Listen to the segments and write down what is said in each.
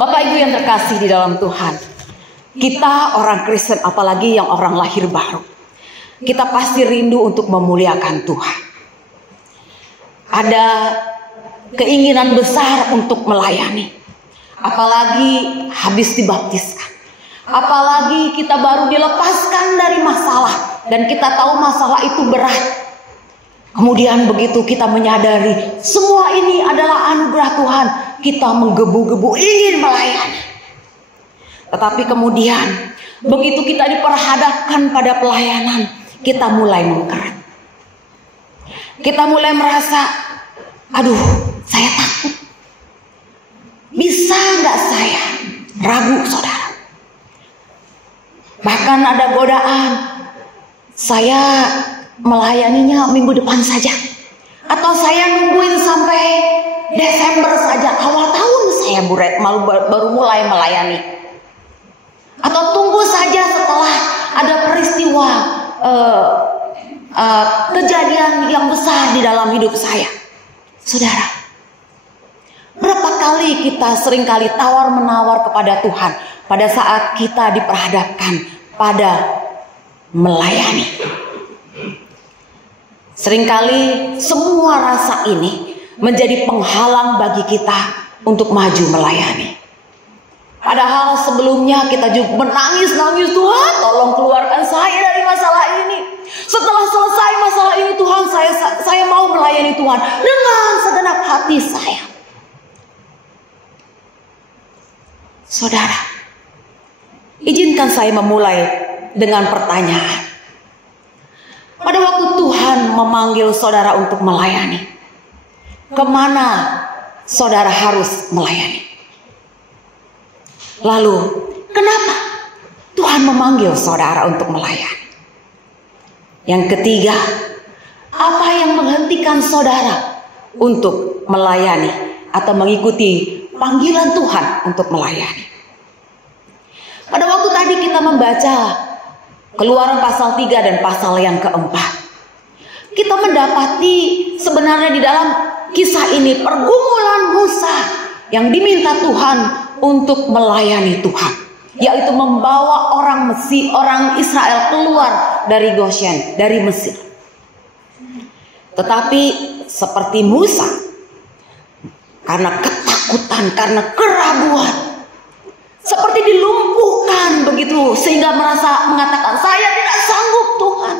Bapak Ibu yang terkasih di dalam Tuhan, kita orang Kristen, apalagi yang orang lahir baru, kita pasti rindu untuk memuliakan Tuhan. Ada keinginan besar untuk melayani, apalagi habis dibaptiskan, apalagi kita baru dilepaskan dari masalah dan kita tahu masalah itu berat. Kemudian begitu kita menyadari semua ini adalah anugerah Tuhan, kita menggebu-gebu ingin melayani. Tetapi kemudian begitu kita diperhadapkan pada pelayanan, kita mulai mengkeret. Kita mulai merasa, aduh, saya takut. Bisa nggak saya? Ragu, saudara. Bahkan ada godaan, saya melayaninya minggu depan saja, atau saya nungguin sampai Desember saja, awal tahun saya baru mulai melayani, atau tunggu saja setelah ada peristiwa kejadian yang besar di dalam hidup saya. Saudara, berapa kali kita seringkali tawar-menawar kepada Tuhan pada saat kita diperhadapkan pada melayani. Seringkali semua rasa ini menjadi penghalang bagi kita untuk maju melayani. Padahal sebelumnya kita juga menangis-nangis, Tuhan tolong keluarkan saya dari masalah ini. Setelah selesai masalah ini Tuhan, saya mau melayani Tuhan dengan segenap hati saya. Saudara, izinkan saya memulai dengan pertanyaan. Pada waktu Tuhan memanggil saudara untuk melayani, kemana saudara harus melayani? Lalu, kenapa Tuhan memanggil saudara untuk melayani? Yang ketiga, apa yang menghentikan saudara untuk melayani atau mengikuti panggilan Tuhan untuk melayani? Pada waktu tadi kita membaca Keluaran pasal 3 dan pasal yang keempat, kita mendapati sebenarnya di dalam kisah ini pergumulan Musa yang diminta Tuhan untuk melayani Tuhan, yaitu membawa orang Israel keluar dari Goshen, dari Mesir. Tetapi seperti Musa, karena ketakutan, karena keraguan, seperti dilumpuhkan begitu, sehingga mengatakan, saya tidak sanggup Tuhan.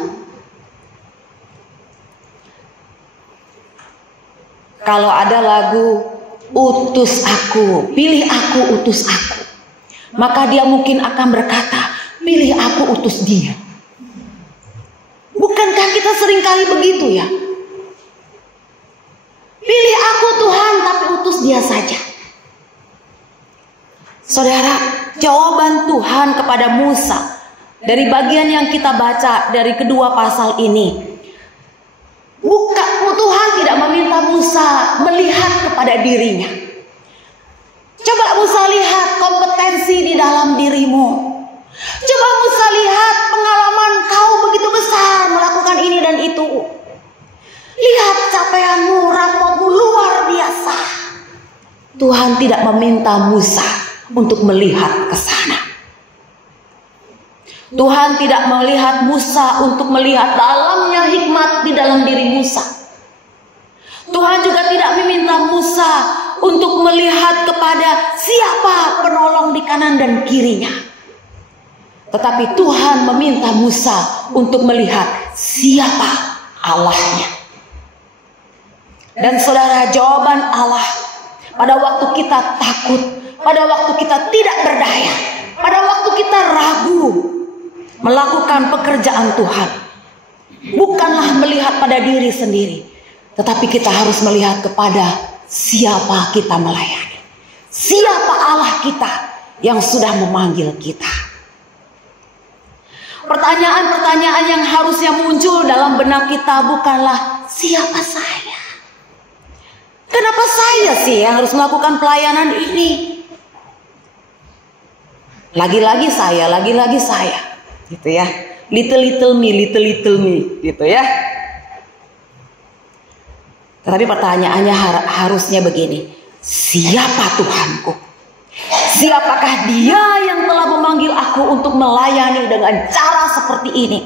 Kalau ada lagu utus aku, pilih aku, utus aku, maka dia mungkin akan berkata, pilih aku, utus dia. Bukankah kita seringkali begitu ya? Pilih aku Tuhan, tapi utus dia saja. Saudara, jawaban Tuhan kepada Musa dari bagian yang kita baca dari kedua pasal ini, Tuhan tidak meminta Musa melihat kepada dirinya. Coba Musa lihat kompetensi di dalam dirimu. Coba Musa lihat pengalaman kau begitu besar melakukan ini dan itu. Lihat capaianmu, raportmu luar biasa. Tuhan tidak meminta Musa untuk melihat ke sana. Tuhan tidak melihat Musa untuk melihat dalamnya hikmat di dalam diri Musa. Tuhan juga tidak meminta Musa untuk melihat kepada siapa penolong di kanan dan kirinya. Tetapi Tuhan meminta Musa untuk melihat siapa Allahnya. Dan saudara, jawaban Allah pada waktu kita takut, pada waktu kita tidak berdaya, pada waktu kita ragu melakukan pekerjaan Tuhan, bukanlah melihat pada diri sendiri, tetapi kita harus melihat kepada siapa kita melayani, siapa Allah kita yang sudah memanggil kita. Pertanyaan-pertanyaan yang harusnya muncul dalam benak kita bukanlah siapa saya, kenapa saya sih yang harus melakukan pelayanan ini, lagi-lagi saya, gitu ya, little me, gitu ya. Tetapi pertanyaannya harusnya begini, siapa Tuhanku? Siapakah dia yang telah memanggil aku untuk melayani dengan cara seperti ini?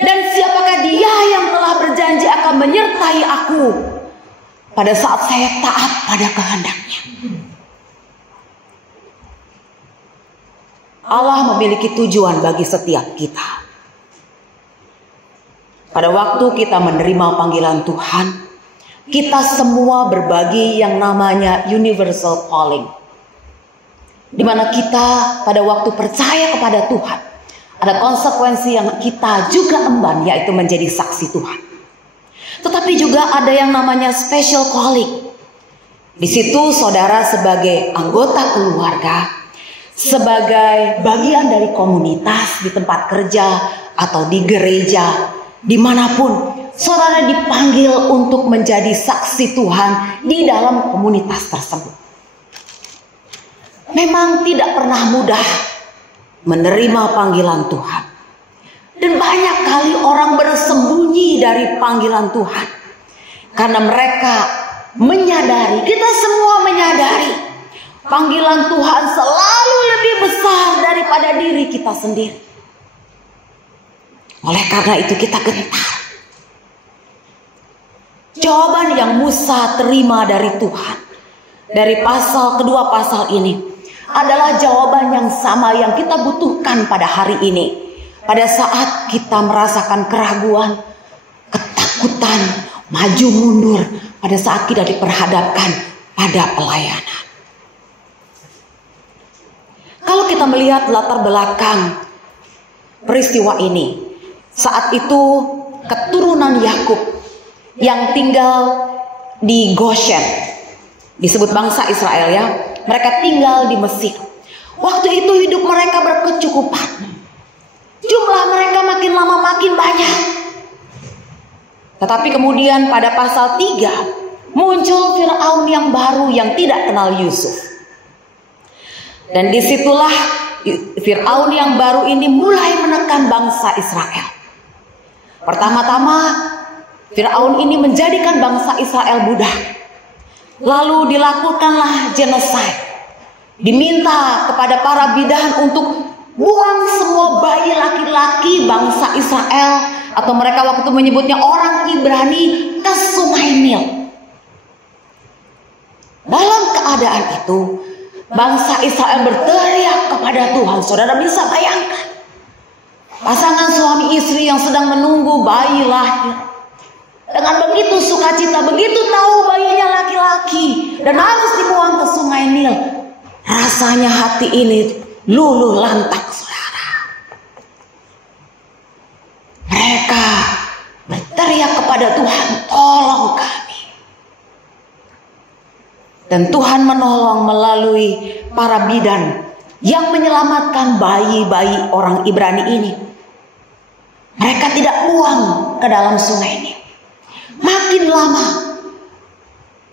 Dan siapakah dia yang telah berjanji akan menyertai aku pada saat saya taat pada kehendaknya? Allah memiliki tujuan bagi setiap kita. Pada waktu kita menerima panggilan Tuhan, kita semua berbagi yang namanya universal calling, di mana kita pada waktu percaya kepada Tuhan, ada konsekuensi yang kita juga emban, yaitu menjadi saksi Tuhan. Tetapi juga ada yang namanya special calling. Di situ saudara sebagai anggota keluarga, sebagai bagian dari komunitas di tempat kerja atau di gereja, dimanapun saudara dipanggil untuk menjadi saksi Tuhan di dalam komunitas tersebut. Memang tidak pernah mudah menerima panggilan Tuhan. Dan banyak kali orang bersembunyi dari panggilan Tuhan. Karena mereka menyadari, kita semua menyadari, panggilan Tuhan selalu lebih besar daripada diri kita sendiri. Oleh karena itu kita gentar. Jawaban yang Musa terima dari Tuhan, dari kedua pasal ini, adalah jawaban yang sama yang kita butuhkan pada hari ini. Pada saat kita merasakan keraguan, ketakutan, maju mundur, pada saat kita diperhadapkan pada pelayanan. Kalau kita melihat latar belakang peristiwa ini, saat itu keturunan Yakub yang tinggal di Goshen, disebut bangsa Israel ya, mereka tinggal di Mesir. Waktu itu hidup mereka berkecukupan. Jumlah mereka makin lama makin banyak. Tetapi kemudian pada pasal 3 muncul Firaun yang baru yang tidak kenal Yusuf. Dan disitulah Firaun yang baru ini mulai menekan bangsa Israel. Pertama-tama Firaun ini menjadikan bangsa Israel budak. Lalu dilakukanlah genocide. Diminta kepada para bidan untuk buang semua bayi laki-laki bangsa Israel, atau mereka waktu itu menyebutnya orang Ibrani, ke Sungai Nil. Dalam keadaan itu bangsa Israel berteriak kepada Tuhan. Saudara bisa bayangkan pasangan suami istri yang sedang menunggu bayi lahir, dengan begitu sukacita, begitu tahu bayinya laki-laki dan harus dibuang ke Sungai Nil, rasanya hati ini luluh lantak, saudara. Mereka berteriak kepada Tuhan, tolong kami. Dan Tuhan menolong melalui para bidan yang menyelamatkan bayi-bayi orang Ibrani ini. Mereka tidak buang ke dalam sungai ini. Makin lama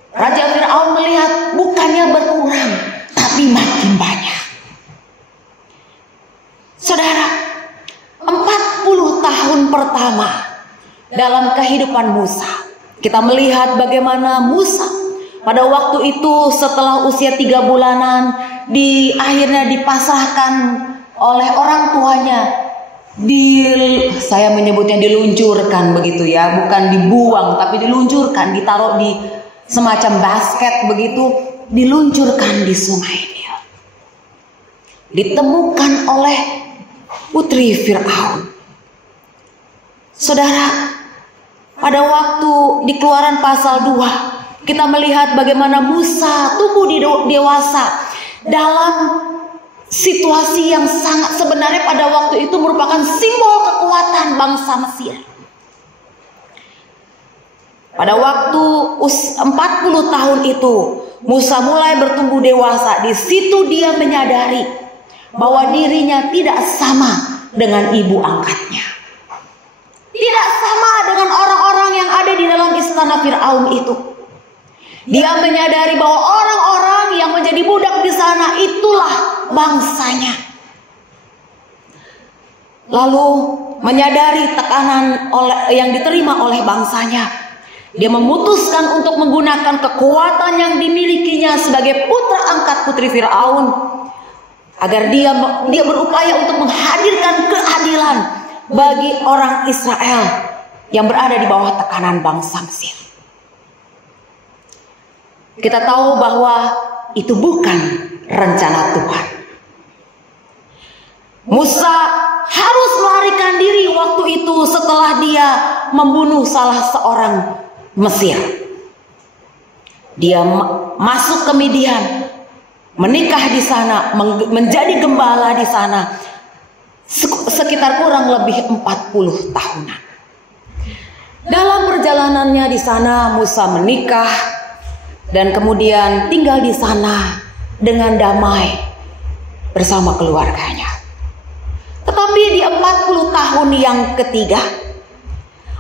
Raja Firaun melihat bukannya berkurang, tapi makin banyak. Saudara, 40 tahun pertama dalam kehidupan Musa, kita melihat bagaimana Musa pada waktu itu setelah usia 3 bulanan akhirnya dipasrahkan oleh orang tuanya. Saya menyebutnya diluncurkan begitu ya, bukan dibuang tapi diluncurkan, ditaruh di semacam basket begitu, diluncurkan di Sungai Nil. Ditemukan oleh putri Firaun. Saudara, pada waktu di Keluaran pasal 2 kita melihat bagaimana Musa tumbuh dewasa dalam situasi yang sangat sebenarnya pada waktu itu merupakan simbol kekuatan bangsa Mesir. Pada waktu 40 tahun itu Musa mulai bertumbuh dewasa. Di situ dia menyadari bahwa dirinya tidak sama dengan ibu angkatnya. Tidak sama dengan orang-orang yang ada di dalam istana Firaun itu. Dia menyadari bahwa orang-orang yang menjadi budak di sana itulah bangsanya. Lalu menyadari tekanan yang diterima oleh bangsanya, dia memutuskan untuk menggunakan kekuatan yang dimilikinya sebagai putra angkat putri Firaun agar dia berupaya untuk menghadirkan keadilan bagi orang Israel yang berada di bawah tekanan bangsa Mesir. Kita tahu bahwa itu bukan rencana Tuhan. Musa harus melarikan diri waktu itu setelah dia membunuh salah seorang Mesir. Dia masuk ke Midian, menikah di sana, menjadi gembala di sana sekitar kurang lebih 40 tahunan. Dalam perjalanannya di sana Musa menikah dan kemudian tinggal di sana dengan damai bersama keluarganya. Tetapi di 40 tahun yang ketiga,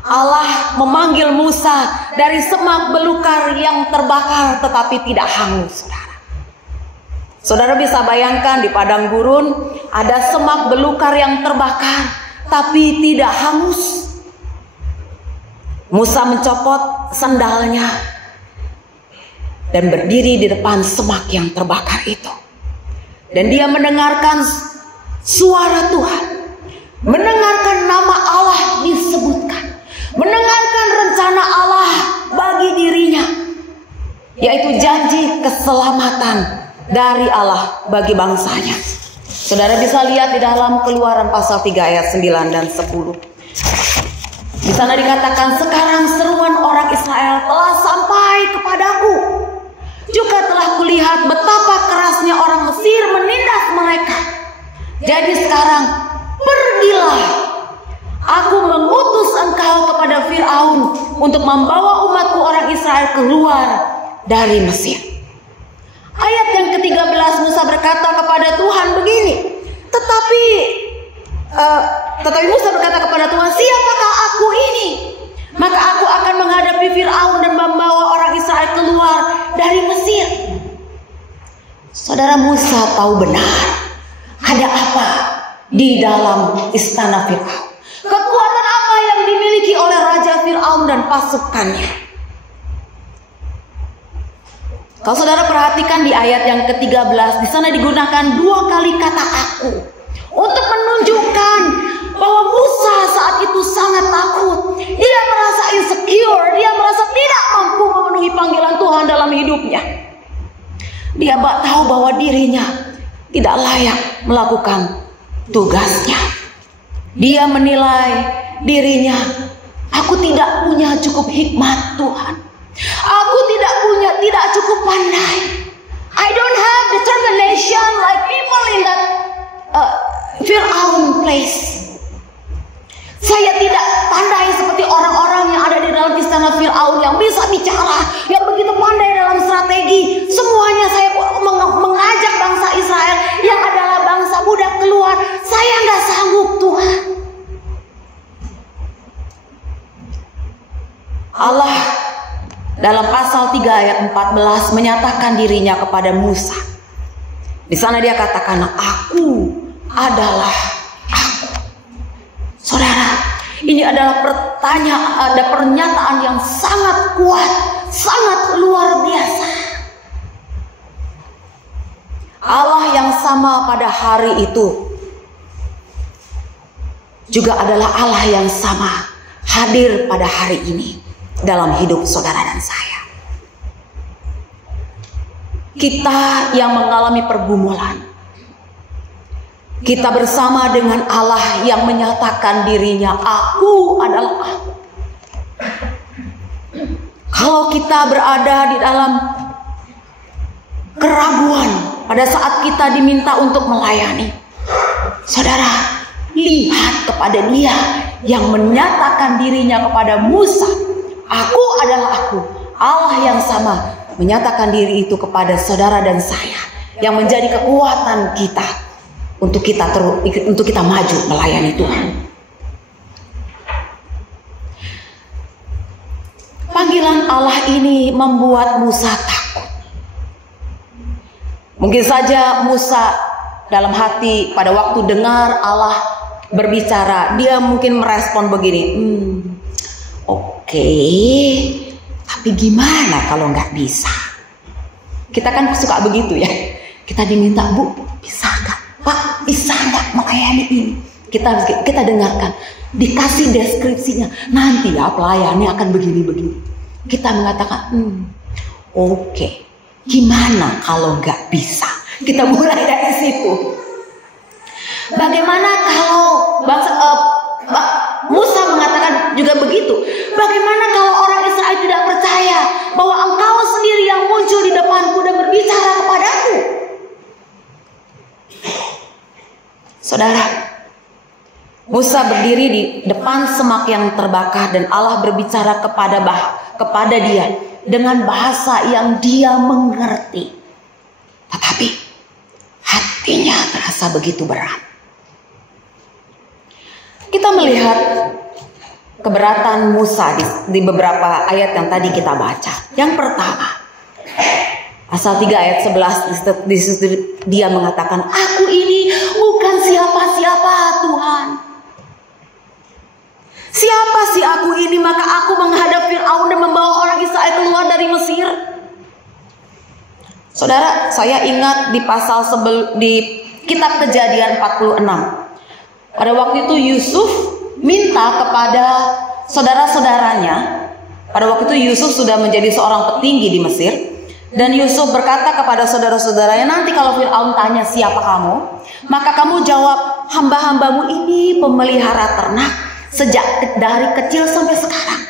Allah memanggil Musa dari semak belukar yang terbakar tetapi tidak hangus, saudara. Saudara bisa bayangkan di padang gurun ada semak belukar yang terbakar tapi tidak hangus. Musa mencopot sandalnya dan berdiri di depan semak yang terbakar itu. Dan dia mendengarkan suara Tuhan, mendengarkan nama Allah disebutkan, mendengarkan rencana Allah bagi dirinya, yaitu janji keselamatan dari Allah bagi bangsanya. Saudara bisa lihat di dalam Keluaran pasal 3 ayat 9 dan 10. Di sana dikatakan, sekarang seruan orang Israel telah sampai kepadaku. Juga telah kulihat betapa kerasnya orang Mesir menindas mereka. Jadi sekarang pergilah, aku mengutus engkau kepada Fir'aun untuk membawa umatku orang Israel keluar dari Mesir. Ayat yang ke-13, Musa berkata kepada Tuhan begini, tetapi Musa berkata kepada Tuhan, siapakah aku ini? Maka aku akan menghadapi Fir'aun dan membawa orang Israel keluar dari Mesir. Saudara, Musa tahu benar ada apa di dalam istana Fir'aun. Kekuatan apa yang dimiliki oleh Raja Fir'aun dan pasukannya. Kalau saudara perhatikan di ayat yang ke-13, di sana digunakan 2 kali kata aku untuk menunjukkan bahwa Musa saat itu sangat takut. Dia merasa insecure, dia merasa tidak mampu memenuhi panggilan Tuhan dalam hidupnya. Dia tahu bahwa dirinya tidak layak melakukan tugasnya. Dia menilai dirinya, aku tidak punya cukup hikmat Tuhan. Aku tidak cukup pandai. I don't have determination like people in that Fir'aun place. Saya tidak pandai seperti orang-orang yang ada di dalam istana Fir'aun yang bisa bicara, yang begitu pandai dalam strategi. Semuanya saya mengajak bangsa Israel yang adalah bangsa budak keluar. Saya nggak sanggup, Tuhan. Allah dalam pasal 3 ayat 14 menyatakan dirinya kepada Musa. Di sana dia katakan, aku adalah aku. Saudara, ini adalah pernyataan yang sangat kuat, sangat luar biasa. Allah yang sama pada hari itu juga adalah Allah yang sama hadir pada hari ini dalam hidup saudara dan saya. Kita yang mengalami pergumulan, kita bersama dengan Allah yang menyatakan dirinya, aku adalah aku. Kalau kita berada di dalam keraguan pada saat kita diminta untuk melayani, saudara, lihat kepada Dia yang menyatakan dirinya kepada Musa, aku adalah aku. Allah yang sama menyatakan diri itu kepada saudara dan saya, yang menjadi kekuatan kita untuk kita maju melayani Tuhan. Panggilan Allah ini membuat Musa takut. Mungkin saja Musa dalam hati pada waktu dengar Allah berbicara, dia mungkin merespon begini, oke, tapi gimana kalau nggak bisa? Kita kan suka begitu ya. Kita diminta, Bu, bisa nggak? Pak, bisa nggak melayani ini? Kita dengarkan, dikasih deskripsinya. Nanti ya pelayannya akan begini-begini. Kita mengatakan, oke. Gimana kalau nggak bisa? Kita mulai dari situ. Bagaimana kalau Musa mengatakan juga begitu. Bagaimana kalau orang Israel tidak percaya bahwa engkau sendiri yang muncul di depanku dan berbicara kepadaku? Saudara, Musa berdiri di depan semak yang terbakar dan Allah berbicara kepada dia dengan bahasa yang dia mengerti. Tetapi hatinya terasa begitu berat. Kita melihat keberatan Musa di beberapa ayat yang tadi kita baca. Yang pertama, pasal 3 ayat 11, dia mengatakan, aku ini bukan siapa-siapa Tuhan. Siapa sih aku ini maka aku menghadap Fir'aun dan membawa orang Israel keluar dari Mesir? Saudara, saya ingat di di kitab Kejadian 46. Pada waktu itu Yusuf minta kepada saudara-saudaranya. Pada waktu itu Yusuf sudah menjadi seorang petinggi di Mesir. Dan Yusuf berkata kepada saudara-saudaranya, nanti kalau Fir'aun tanya siapa kamu, maka kamu jawab, hamba-hambamu ini pemelihara ternak sejak dari kecil sampai sekarang.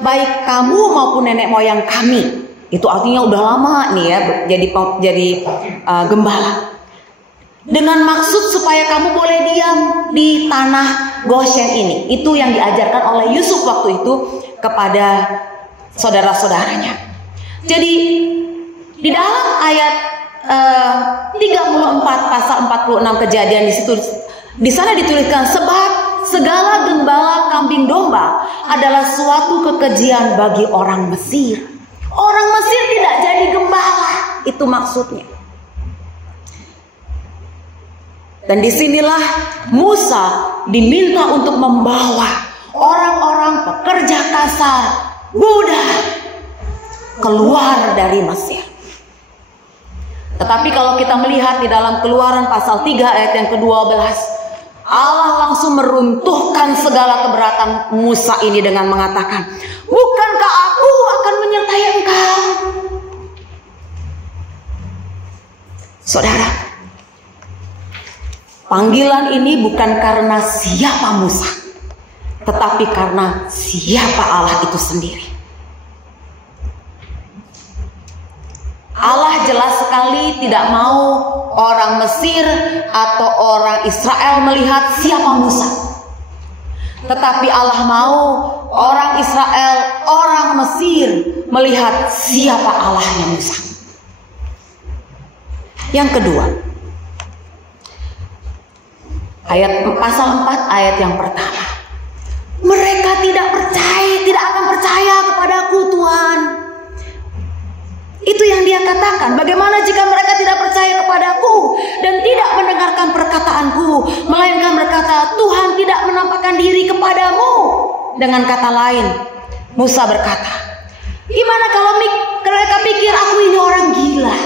Baik kamu maupun nenek moyang kami. Itu artinya udah lama nih ya jadi gembala. Dengan maksud supaya kamu boleh diam di tanah Goshen ini. Itu yang diajarkan oleh Yusuf waktu itu kepada saudara-saudaranya. Jadi di dalam ayat 34 pasal 46 Kejadian di sana dituliskan, sebab segala gembala kambing domba adalah suatu kekejian bagi orang Mesir. Orang Mesir tidak jadi gembala, itu maksudnya. Dan disinilah Musa diminta untuk membawa orang-orang pekerja kasar, budak, keluar dari Mesir. Tetapi kalau kita melihat di dalam Keluaran pasal 3 ayat yang ke-12, Allah langsung meruntuhkan segala keberatan Musa ini dengan mengatakan, bukankah aku akan menyertai engkau? Saudara, panggilan ini bukan karena siapa Musa, tetapi karena siapa Allah itu sendiri. Allah jelas sekali tidak mau orang Mesir atau orang Israel melihat siapa Musa. Tetapi Allah mau orang Israel, orang Mesir melihat siapa Allahnya Musa. Yang kedua, pasal 4 ayat yang pertama. Mereka tidak akan percaya kepadaku Tuhan. Itu yang dia katakan. Bagaimana jika mereka tidak percaya kepadaku dan tidak mendengarkan perkataanku, melainkan berkata, Tuhan tidak menampakkan diri kepadamu. Dengan kata lain, Musa berkata, gimana kalau mereka pikir aku ini orang gila?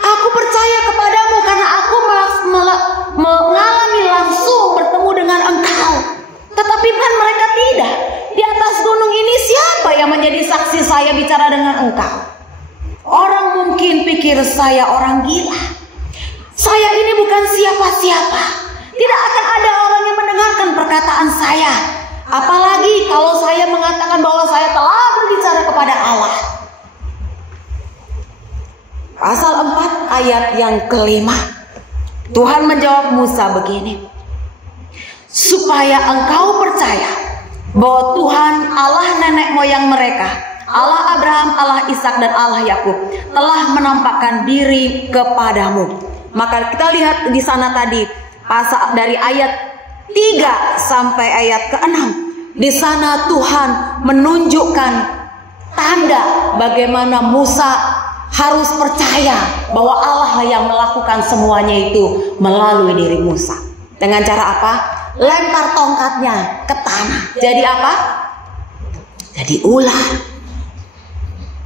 Aku percaya kepadamu karena aku mengalami langsung bertemu dengan engkau. Tetapi kan mereka tidak. Di atas gunung ini siapa yang menjadi saksi saya bicara dengan engkau? Orang mungkin pikir saya orang gila. Saya ini bukan siapa-siapa. Tidak akan ada orang yang mendengarkan perkataan saya. Apalagi kalau saya mengatakan bahwa saya telah berbicara kepada Allah. Pasal 4 ayat yang kelima. Tuhan menjawab Musa begini. Supaya engkau percaya bahwa Tuhan Allah nenek moyang mereka, Allah Abraham, Allah Ishak dan Allah Yakub telah menampakkan diri kepadamu. Maka kita lihat di sana tadi pasal dari ayat 3 sampai ayat ke-6. Di sana Tuhan menunjukkan tanda bagaimana Musa harus percaya bahwa Allah yang melakukan semuanya itu melalui diri Musa. Dengan cara apa? Lempar tongkatnya ke tanah. Jadi apa? Jadi ular.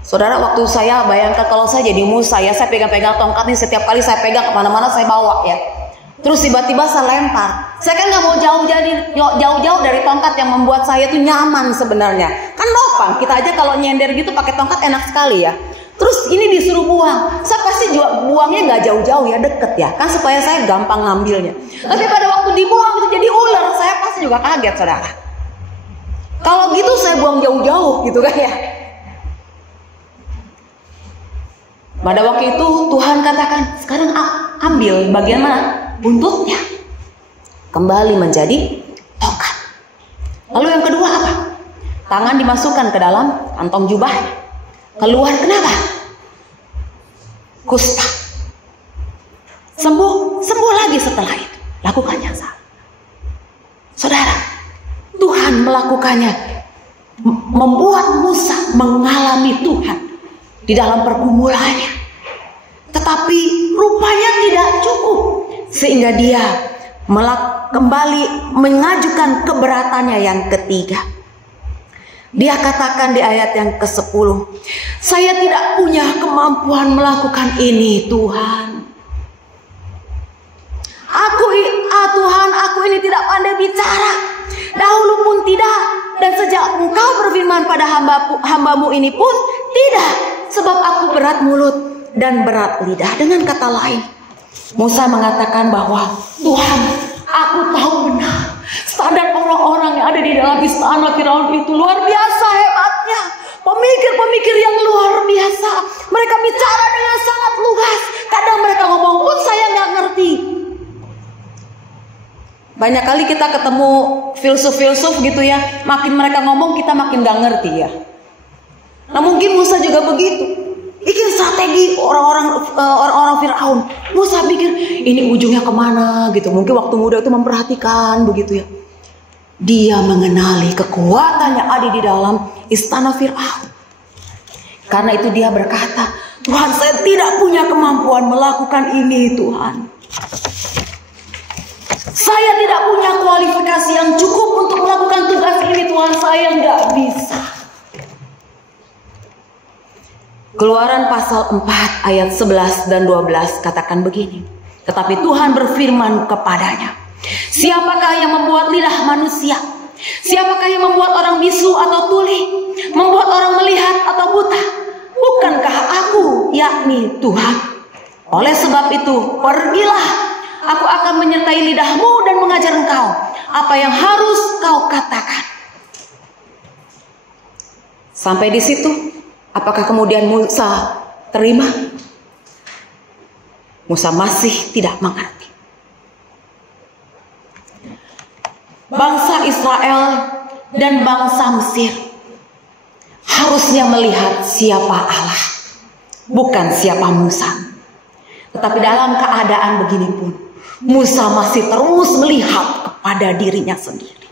Saudara, waktu saya bayangkan kalau saya jadi Musa ya, saya pegang-pegang tongkat nih, setiap kali saya pegang kemana-mana saya bawa ya. Terus tiba-tiba saya lempar. Saya kan nggak mau jauh-jauh dari tongkat yang membuat saya tuh nyaman sebenarnya. Kan nopang, kita aja kalau nyender gitu pakai tongkat enak sekali ya. Terus ini disuruh buang, saya pasti juga buangnya nggak jauh-jauh ya, deket ya, kan supaya saya gampang ngambilnya. Tapi pada waktu dibuang itu jadi ular, saya pasti juga kaget, saudara. Kalau gitu saya buang jauh-jauh gitu kan ya. Pada waktu itu Tuhan katakan, sekarang ambil bagian mana? Buntutnya. Kembali menjadi tongkat. Lalu yang kedua apa? Tangan dimasukkan ke dalam kantong jubahnya. Keluar kenapa? Kusta. Sembuh lagi setelah itu. Lakukan yang sama. Saudara, Tuhan melakukannya, membuat Musa mengalami Tuhan di dalam pergumulannya. Tetapi rupanya tidak cukup, sehingga dia kembali mengajukan keberatannya yang ketiga. Dia katakan di ayat yang ke-10, saya tidak punya kemampuan melakukan ini, Tuhan. Tuhan, aku ini tidak pandai bicara. Dahulu pun tidak. Dan sejak Engkau berfirman pada hambamu ini pun tidak. Sebab aku berat mulut dan berat lidah. Dengan kata lain, Musa mengatakan bahwa Tuhan, aku tahu benar standar orang-orang yang ada di dalam istana Firaun itu luar biasa hebatnya. Pemikir-pemikir yang luar biasa. Mereka bicara dengan sangat lugas. Kadang mereka ngomong pun saya nggak ngerti. Banyak kali kita ketemu filsuf-filsuf gitu ya. Makin mereka ngomong kita makin nggak ngerti ya. Nah mungkin Musa juga begitu. Bikin strategi orang-orang Firaun. Musa pikir ini ujungnya kemana gitu. Mungkin waktu muda itu memperhatikan begitu ya. Dia mengenali kekuatan yang ada di dalam istana Firaun. Karena itu dia berkata, Tuhan, saya tidak punya kemampuan melakukan ini, Tuhan. Saya tidak punya kualifikasi yang cukup untuk melakukan tugas ini, Tuhan. Saya nggak bisa. Keluaran pasal 4 ayat 11 dan 12 katakan begini. Tetapi Tuhan berfirman kepadanya, siapakah yang membuat lidah manusia? Siapakah yang membuat orang bisu atau tuli? Membuat orang melihat atau buta? Bukankah aku, yakni Tuhan? Oleh sebab itu, pergilah. Aku akan menyertai lidahmu dan mengajar engkau apa yang harus kau katakan. Sampai di situ, apakah kemudian Musa terima? Musa masih tidak mengerti. Bangsa Israel dan bangsa Mesir harusnya melihat siapa Allah, bukan siapa Musa. Tetapi dalam keadaan begini pun, Musa masih terus melihat kepada dirinya sendiri.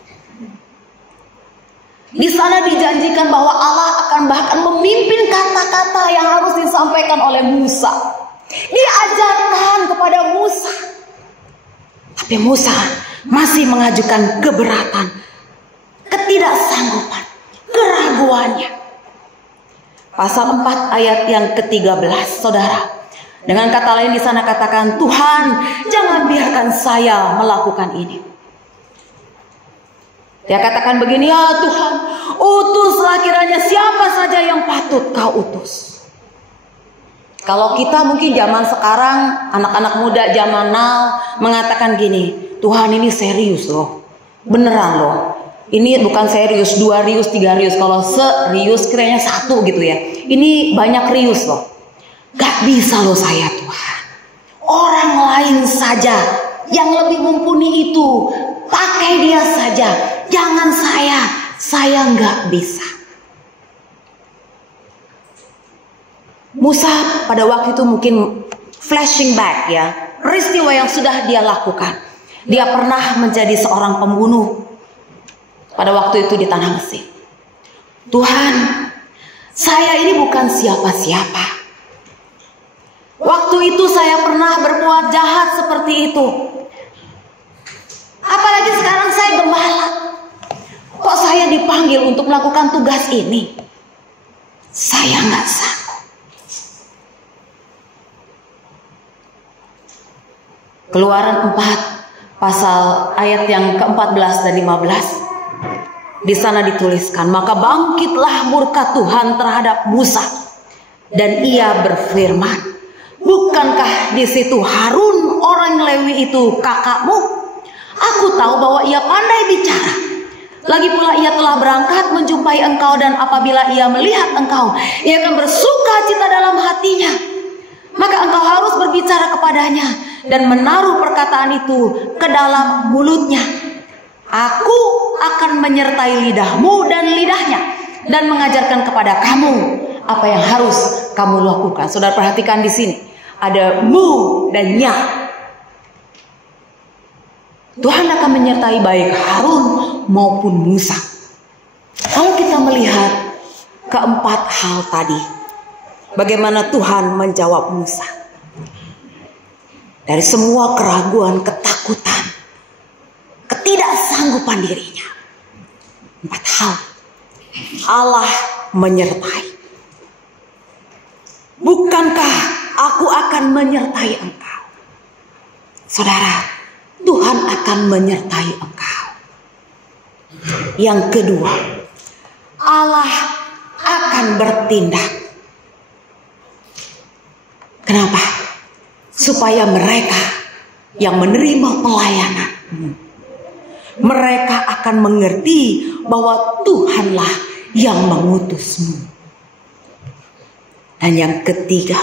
Di sana dijanjikan bahwa Allah akan bahkan memimpin kata-kata yang harus disampaikan oleh Musa. Diajarkan kepada Musa. Tapi Musa masih mengajukan keberatan, ketidaksanggupan, keraguannya. Pasal 4 ayat yang ke-13, saudara. Dengan kata lain di sana katakan, Tuhan, jangan biarkan saya melakukan ini. Dia katakan begini, ya Tuhan, utuslah kiranya siapa saja yang patut kau utus. Kalau kita mungkin zaman sekarang, anak-anak muda zaman now mengatakan gini, Tuhan ini serius loh, beneran loh. Ini bukan serius, 2 rius, 3 rius. Kalau serius kiranya 1 gitu ya. Ini banyak rius loh. Gak bisa loh saya Tuhan. Orang lain saja yang lebih mumpuni itu, pakai dia saja. Jangan saya gak bisa. Musa pada waktu itu mungkin flashing back ya. Peristiwa yang sudah dia lakukan. Dia pernah menjadi seorang pembunuh pada waktu itu di tanah Mesir. Tuhan, saya ini bukan siapa-siapa. Waktu itu saya pernah berbuat jahat seperti itu. Apalagi sekarang saya gembala. Kok saya dipanggil untuk melakukan tugas ini? saya nggak sanggup. Keluaran 4 pasal ayat yang ke-14 dan 15. Di sana dituliskan, maka bangkitlah murka Tuhan terhadap Musa dan ia berfirman, bukankah di situ Harun orang Lewi itu kakakmu? Aku tahu bahwa ia pandai bicara. Lagi pula ia telah berangkat menjumpai engkau, dan apabila ia melihat engkau, ia akan bersuka cita dalam hatinya. Maka engkau harus berbicara kepadanya dan menaruh perkataan itu ke dalam mulutnya. Aku akan menyertai lidahmu dan lidahnya dan mengajarkan kepada kamu apa yang harus kamu lakukan. Saudara perhatikan di sini ada mu dan nya. Tuhan akan menyertai baik Harun maupun Musa. Kalau kita melihat keempat hal tadi, bagaimana Tuhan menjawab Musa dari semua keraguan, ketakutan, ketidaksanggupan dirinya. 4 hal. Allah menyertai. Bukankah aku akan menyertai engkau? Saudara, Tuhan akan menyertai engkau. Yang kedua, Allah akan bertindak. Kenapa? Supaya mereka yang menerima pelayanan, mereka akan mengerti bahwa Tuhanlah yang mengutusmu. Dan yang ketiga,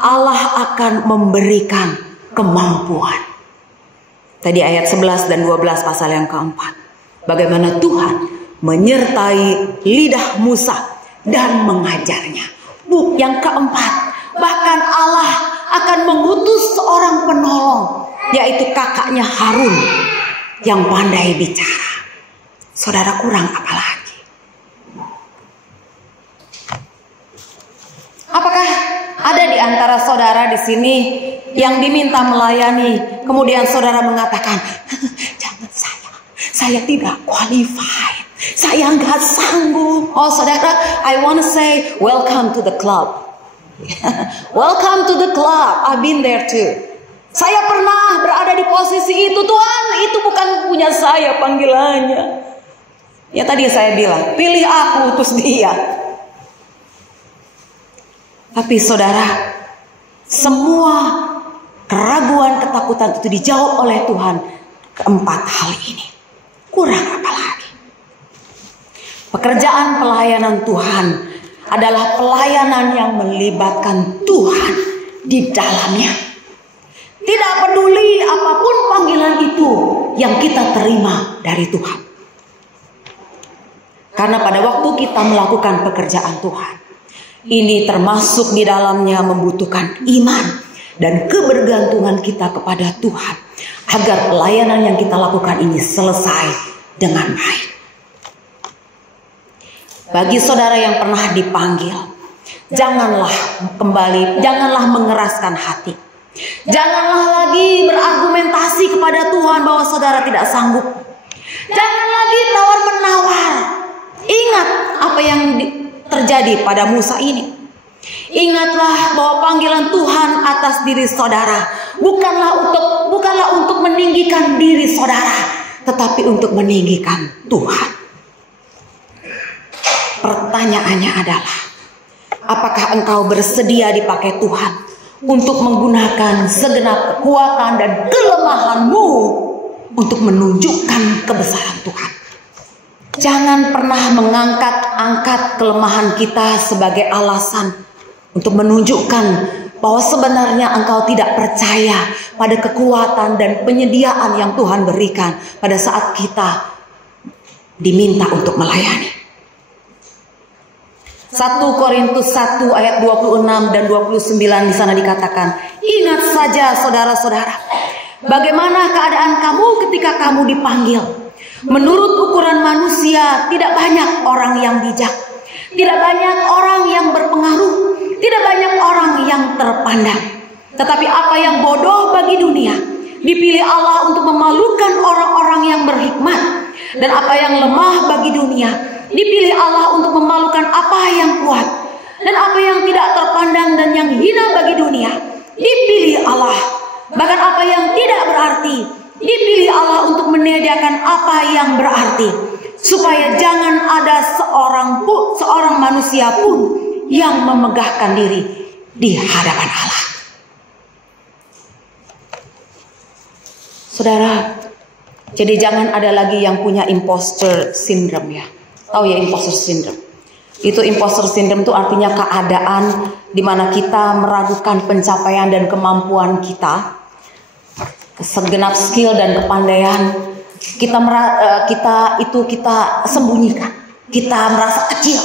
Allah akan memberikan kemampuan. Tadi ayat 11 dan 12 pasal yang keempat. Bagaimana Tuhan menyertai lidah Musa dan mengajarnya. Yang keempat, bahkan Allah akan mengutus seorang penolong, yaitu kakaknya Harun yang pandai bicara. Saudara, kurang apa lagi? Apakah ada di antara saudara di sini yang diminta melayani, kemudian saudara mengatakan, jangan saya tidak qualified, saya nggak sanggup. Oh saudara, I want to say welcome to the club. Welcome to the club. I've been there too. Saya pernah berada di posisi itu. Tuhan, itu bukan punya saya panggilannya. Ya tadi saya bilang, pilih aku utus dia. Tapi saudara, semua keraguan, ketakutan itu dijawab oleh Tuhan. Keempat hal ini, kurang apa lagi? Pekerjaan pelayanan Tuhan adalah pelayanan yang melibatkan Tuhan di dalamnya. Tidak peduli apapun panggilan itu yang kita terima dari Tuhan. Karena pada waktu kita melakukan pekerjaan Tuhan, ini termasuk di dalamnya membutuhkan iman dan kebergantungan kita kepada Tuhan, agar pelayanan yang kita lakukan ini selesai dengan baik. Bagi saudara yang pernah dipanggil, janganlah mengeraskan hati. Janganlah lagi berargumentasi kepada Tuhan bahwa saudara tidak sanggup. Jangan lagi tawar-menawar. Ingat apa yang terjadi pada Musa ini. Ingatlah bahwa panggilan Tuhan atas diri saudara bukanlah untuk meninggikan diri saudara, tetapi untuk meninggikan Tuhan. Pertanyaannya adalah, apakah engkau bersedia dipakai Tuhan untuk menggunakan segenap kekuatan dan kelemahanmu untuk menunjukkan kebesaran Tuhan? Jangan pernah mengangkat kelemahan kita sebagai alasan untuk menunjukkan bahwa sebenarnya engkau tidak percaya pada kekuatan dan penyediaan yang Tuhan berikan pada saat kita diminta untuk melayani. 1 Korintus 1 ayat 26 dan 29 di sana dikatakan, ingat saja saudara-saudara, bagaimana keadaan kamu ketika kamu dipanggil. Menurut ukuran manusia, tidak banyak orang yang bijak, tidak banyak orang yang berpengaruh, tidak banyak orang yang terpandang. Tetapi apa yang bodoh bagi dunia, dipilih Allah untuk memalukan orang-orang yang berhikmat. Dan apa yang lemah bagi dunia, dipilih Allah untuk memalukan apa yang yang kuat dan apa yang tidak terpandang dan yang hina bagi dunia dipilih Allah. Bahkan apa yang tidak berarti dipilih Allah untuk menyediakan apa yang berarti, supaya jangan ada seorang manusia pun yang memegahkan diri di hadapan Allah. Saudara, jadi jangan ada lagi yang punya imposter syndrome ya. Tahu ya imposter syndrome? Itu imposter syndrome itu artinya keadaan di mana kita meragukan pencapaian dan kemampuan kita, segenap skill dan kepandaian kita sembunyikan, kita merasa kecil.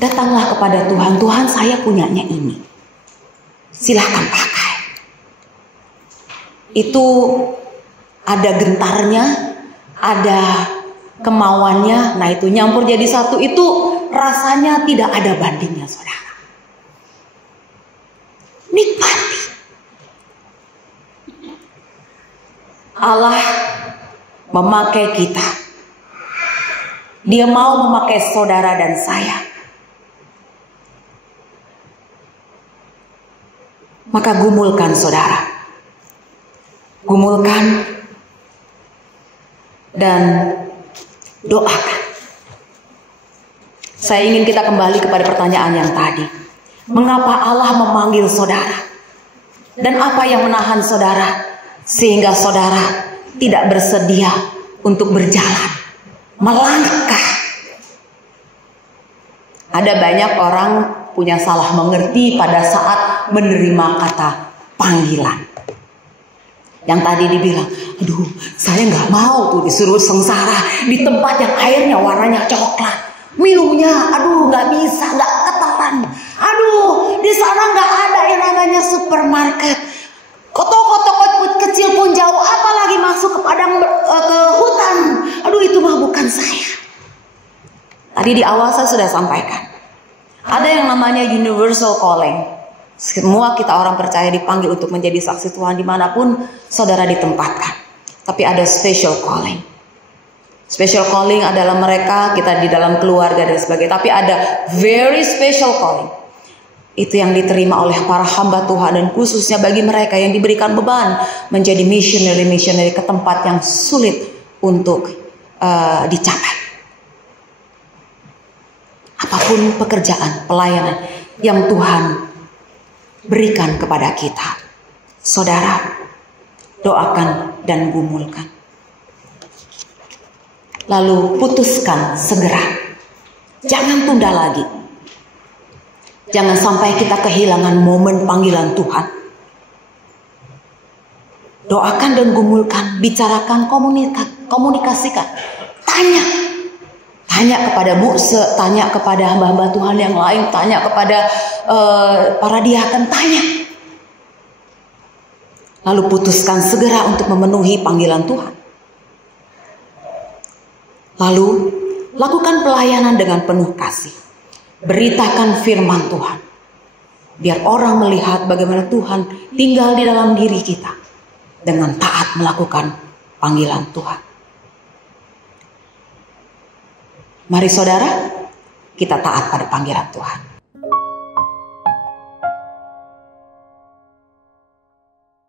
Datanglah kepada Tuhan, Tuhan saya punyanya ini, silahkan pakai. Itu ada gentarnya, ada kemauannya, nah itu nyampur jadi satu, itu rasanya tidak ada bandingnya saudara. Nikmati. Allah memakai kita. Dia mau memakai saudara dan saya. Maka gumulkan saudara. Gumulkan dan doakan. Saya ingin kita kembali kepada pertanyaan yang tadi. Mengapa Allah memanggil saudara? Dan apa yang menahan saudara sehingga saudara tidak bersedia untuk berjalan, melangkah? Ada banyak orang punya salah mengerti pada saat menerima kata panggilan. Yang tadi dibilang, aduh saya nggak mau tuh disuruh sengsara di tempat yang airnya warnanya coklat. Minumnya, aduh nggak bisa, nggak ketelan. Aduh di sana nggak ada yang namanya supermarket. Toko-toko kecil pun jauh, apalagi masuk ke padang ke hutan. Aduh itu mah bukan saya. Tadi di awal saya sudah sampaikan, ada yang namanya universal calling. Semua kita orang percaya dipanggil untuk menjadi saksi Tuhan dimanapun saudara ditempatkan. Tapi ada special calling. Special calling adalah mereka kita di dalam keluarga dan sebagainya. Tapi ada very special calling. Itu yang diterima oleh para hamba Tuhan, dan khususnya bagi mereka yang diberikan beban menjadi missionary ke tempat yang sulit untuk dicapai. Apapun pekerjaan, pelayanan yang Tuhan berikan kepada kita, saudara, doakan dan gumulkan. Lalu putuskan segera. Jangan tunda lagi. Jangan sampai kita kehilangan momen panggilan Tuhan. Doakan dan gumulkan, bicarakan, komunikasikan. Tanya kepada mukse, tanya kepada hamba-hamba Tuhan yang lain, tanya kepada para diaken, tanya. Lalu putuskan segera untuk memenuhi panggilan Tuhan. Lalu lakukan pelayanan dengan penuh kasih. Beritakan firman Tuhan. Biar orang melihat bagaimana Tuhan tinggal di dalam diri kita dengan taat melakukan panggilan Tuhan. Mari saudara, kita taat pada panggilan Tuhan.